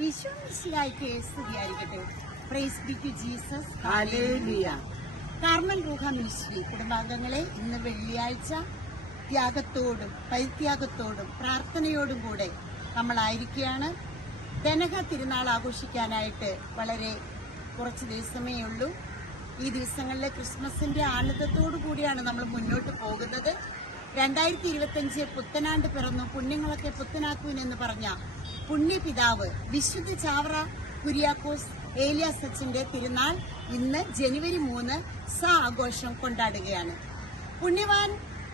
ഈശോ മിശിഹായ്ക്ക് സ്തുതിയായിരിക്കട്ടെ praise be to Jesus hallelujah. Carmel Ruha ministry. കുടുംബാംഗങ്ങളെ ഇന്ന് വെള്ളിയാഴ്ച ത്യാഗത്തോടും പരിത്യാഗത്തോടും പ്രാർത്ഥനയോടും കൂടെ നമ്മളായിരിക്കുകയാണ്. ധനഹ തിരുനാൾ ആഘോഷിക്കാനായിട്ട് വളരെ കുറച്ച് ദിവസമേ ഉള്ളൂ. ഈ ദിവസങ്ങളിലെ ക്രിസ്മസിന്റെ ആനന്ദത്തോടു കൂടിയാണ് നമ്മൾ മുന്നോട്ട് പോകുന്നത്. രണ്ടായിരത്തി ഇരുപത്തഞ്ച് പുത്തനാണ്ട് പിറന്നു. പുണ്യങ്ങളൊക്കെ പുത്തനാക്കുവിനെന്ന് പറഞ്ഞ പുണ്യപിതാവ് വിശുദ്ധ ചാവറ കുര്യാക്കോസ് ഏലിയ സച്ചിന്റെ തിരുനാൾ ഇന്ന് ജനുവരി മൂന്ന് സ ആഘോഷം കൊണ്ടാടുകയാണ്. പുണ്യവാൻ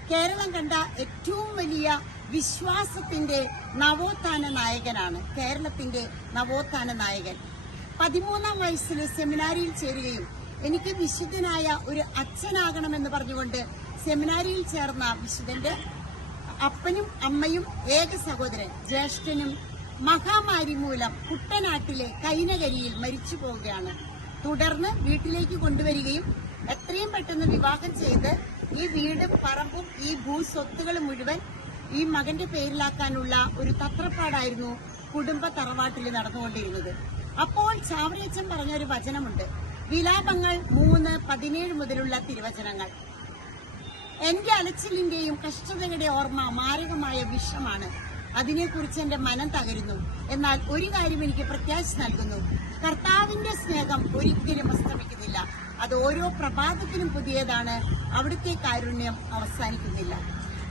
കേരളം കണ്ട ഏറ്റവും വലിയ വിശ്വാസത്തിന്റെ നവോത്ഥാന നായകനാണ് കേരളത്തിന്റെ നവോത്ഥാന നായകൻ. പതിമൂന്നാം വയസ്സിൽ സെമിനാരിയിൽ ചേരുകയും എനിക്ക് വിശുദ്ധനായ ഒരു അച്ഛനാകണമെന്ന് പറഞ്ഞുകൊണ്ട് സെമിനാരിയിൽ ചേർന്ന വിശുദ്ധന്റെ അപ്പനും അമ്മയും ഏക സഹോദരൻ ജ്യേഷ്ഠനും മഹാമാരി മൂലം കുട്ടനാട്ടിലെ കൈനകരിയിൽ മരിച്ചു പോവുകയാണ്. തുടർന്ന് വീട്ടിലേക്ക് കൊണ്ടുവരികയും എത്രയും പെട്ടെന്ന് വിവാഹം ചെയ്ത് ഈ വീടും പറമ്പും ഈ ഭൂസ്വത്തുകളും മുഴുവൻ ഈ മകന്റെ പേരിലാക്കാനുള്ള ഒരു തത്രപ്പാടായിരുന്നു കുടുംബ തറവാട്ടിൽ നടന്നുകൊണ്ടിരുന്നത്. അപ്പോൾ ചാവറയച്ചൻ പറഞ്ഞ ഒരു വചനമുണ്ട്. വിലാപങ്ങൾ മൂന്ന് പതിനേഴ് മുതലുള്ള തിരുവചനങ്ങൾ. എന്റെ അലച്ചിലിന്റെയും കഷ്ടതയുടെ ഓർമ്മ മാരകമായ വിഷമാണ്. അതിനെക്കുറിച്ച് എന്റെ മനം തകരുന്നു. എന്നാൽ ഒരു കാര്യം എനിക്ക് പ്രത്യാശ നൽകുന്നു. കർത്താവിന്റെ സ്നേഹം ഒരിക്കലും അസ്തമിക്കുന്നില്ല. അത് ഓരോ പ്രഭാതത്തിനും പുതിയതാണ്. അവിടുത്തെ കാരുണ്യം അവസാനിക്കുന്നില്ല.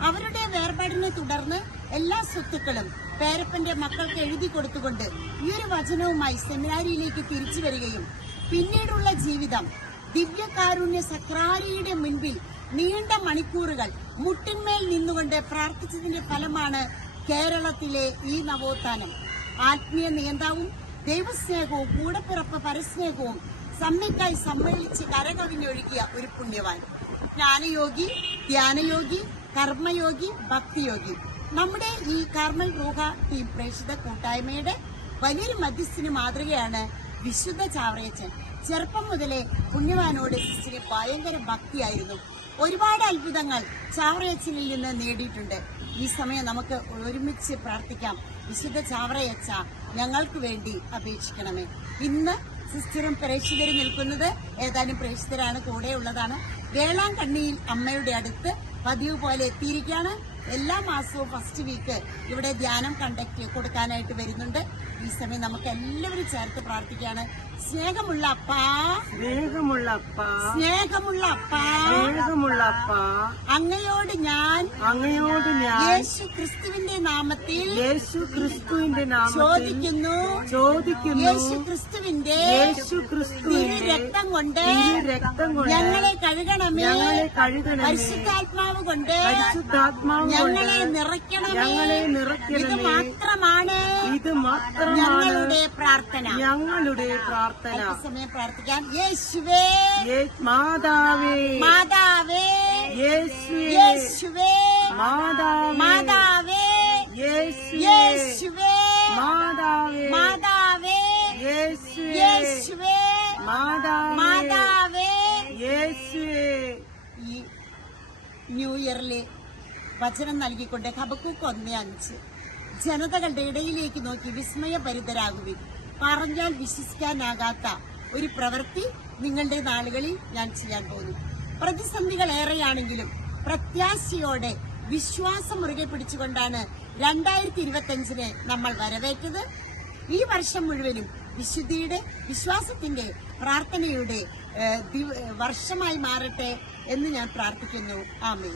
അവരുടെ വേർപാടിനെ തുടർന്ന് എല്ലാ സ്വത്തുക്കളും പേരപ്പന്റെ മക്കൾക്ക് എഴുതി കൊടുത്തുകൊണ്ട് ഈ ഒരു വചനവുമായി സെമിനാരിയിലേക്ക് തിരിച്ചു വരികയും പിന്നീടുള്ള ജീവിതം ദിവ്യകാരുണ്യ സക്രാരിയുടെ മുൻപിൽ നീണ്ട മണിക്കൂറുകൾ മുട്ടിന്മേൽ നിന്നുകൊണ്ട് പ്രാർത്ഥിച്ചതിന്റെ ഫലമാണ് കേരളത്തിലെ ഈ നവോത്ഥാനം ആത്മീയ നേതാവും ദൈവസ്നേഹവും കൂടപ്പിറപ്പ് പരസ്നേഹവും സമ്മിക്കായി സമ്മേളിച്ച് കരകവിഞ്ഞൊഴുകിയ ഒരു പുണ്യവാൻ. ജ്ഞാനയോഗി ധ്യാനയോഗി കർമ്മയോഗി ഭക്തിയോഗി. നമ്മുടെ ഈ കർമ്മൽ റൂഹ ടീം പ്രേക്ഷിത കൂട്ടായ്മയുടെ വലിയൊരു മധ്യസ്ഥിന് മാതൃകയാണ് വിശുദ്ധ ചാവറയച്ചൻ. ചെറുപ്പം മുതലേ പുണ്യവാനോട് സിസ്റ്റിന് ഭയങ്കര ഭക്തിയായിരുന്നു. ഒരുപാട് അത്ഭുതങ്ങൾ ചാവറയച്ചനിൽ നിന്ന് നേടിയിട്ടുണ്ട്. ഈ സമയം നമുക്ക് ഒരുമിച്ച് പ്രാർത്ഥിക്കാം. വിശുദ്ധ ചാവറയച്ച ഞങ്ങൾക്ക് വേണ്ടി അപേക്ഷിക്കണമേ. ഇന്ന് സിസ്റ്ററും പ്രേക്ഷിതരും നിൽക്കുന്നത് ഏതാനും പ്രേക്ഷിതരാണ് കൂടെയുള്ളതാണ്. വേളാങ്കണ്ണിയിൽ അമ്മയുടെ അടുത്ത് പതിവ് പോലെ എത്തിയിരിക്കുകയാണ്. എല്ലാ മാസവും ഫസ്റ്റ് വീക്ക് ഇവിടെ ധ്യാനം കണ്ടക്ട് കൊടുക്കാനായിട്ട് വരുന്നുണ്ട്. ഈ സമയം നമുക്ക് എല്ലാവരും ചേർത്ത് പ്രാർത്ഥിക്കുകയാണ്. സ്നേഹമുള്ള അപ്പാ. സ്നേഹമുള്ള അപ്പ. സ്നേഹമുള്ള അപ്പാ. സ്നേഹമുള്ള അപ്പ. അങ്ങയോട് ഞാൻ. അങ്ങയോട് ഞാൻ. യേശു ക്രിസ്തുവിന്റെ നാമത്തിൽ യേശു ക്രിസ്തുവിന്റെ നാമത്തിൽ ചോദിക്കുന്നു. ചോദിക്കുന്നു. യേശു ക്രിസ്തുവിന്റെ യേശു ക്രിസ്തു രക്തം കൊണ്ട് രക്തം കൊണ്ട് ഞങ്ങളെ കഴുകണമേ. ഞങ്ങളെ കഴുകണമേ. പരിശുദ്ധാത്മാവ് കൊണ്ട് പരിശുദ്ധാത്മാവ് ഞങ്ങളെ നിറയ്ക്കണമേ. ഞങ്ങളെ ഇത് മാത്രമാണ് ഇത് മാത്രമാണ് ഞങ്ങളുടെ പ്രാർത്ഥന. ഞങ്ങളുടെ പ്രാർത്ഥന. സമയം പ്രാർത്ഥിക്കാം. യേശുവേ. മാതാവേ. മാതാവേ. യേശുവേ. യേശുവേ. മാതാവേ. മാതാവേ. യേശുവേ. മാതാവേ. മാതാവേ. യേശുവേ. മാതാവേ. മാതാവേ. യേശുവേ. ന്യൂ ഇയറിലെ വചനം നൽകിക്കൊണ്ട് ഹബക്കൂക്ക് ഒന്നേ അഞ്ച് ജനതകളുടെ ഇടയിലേക്ക് നോക്കി വിസ്മയഭരിതരാകുവിൻ. പറഞ്ഞാൽ വിശ്വസിക്കാനാകാത്ത ഒരു പ്രവൃത്തി നിങ്ങളുടെ നാളുകളിൽ ഞാൻ ചെയ്യാൻ പോകുന്നു. പ്രതിസന്ധികൾ ഏറെയാണെങ്കിലും പ്രത്യാശയോടെ വിശ്വാസം മുറുകെ പിടിച്ചുകൊണ്ടാണ് രണ്ടായിരത്തി ഇരുപത്തി അഞ്ചിന് നമ്മൾ വരവേറ്റത്. ഈ വർഷം മുഴുവനും വിശുദ്ധിയുടെ വിശ്വാസത്തിന്റെ പ്രാർത്ഥനയുടെ വർഷമായി മാറട്ടെ എന്ന് ഞാൻ പ്രാർത്ഥിക്കുന്നു. ആമേ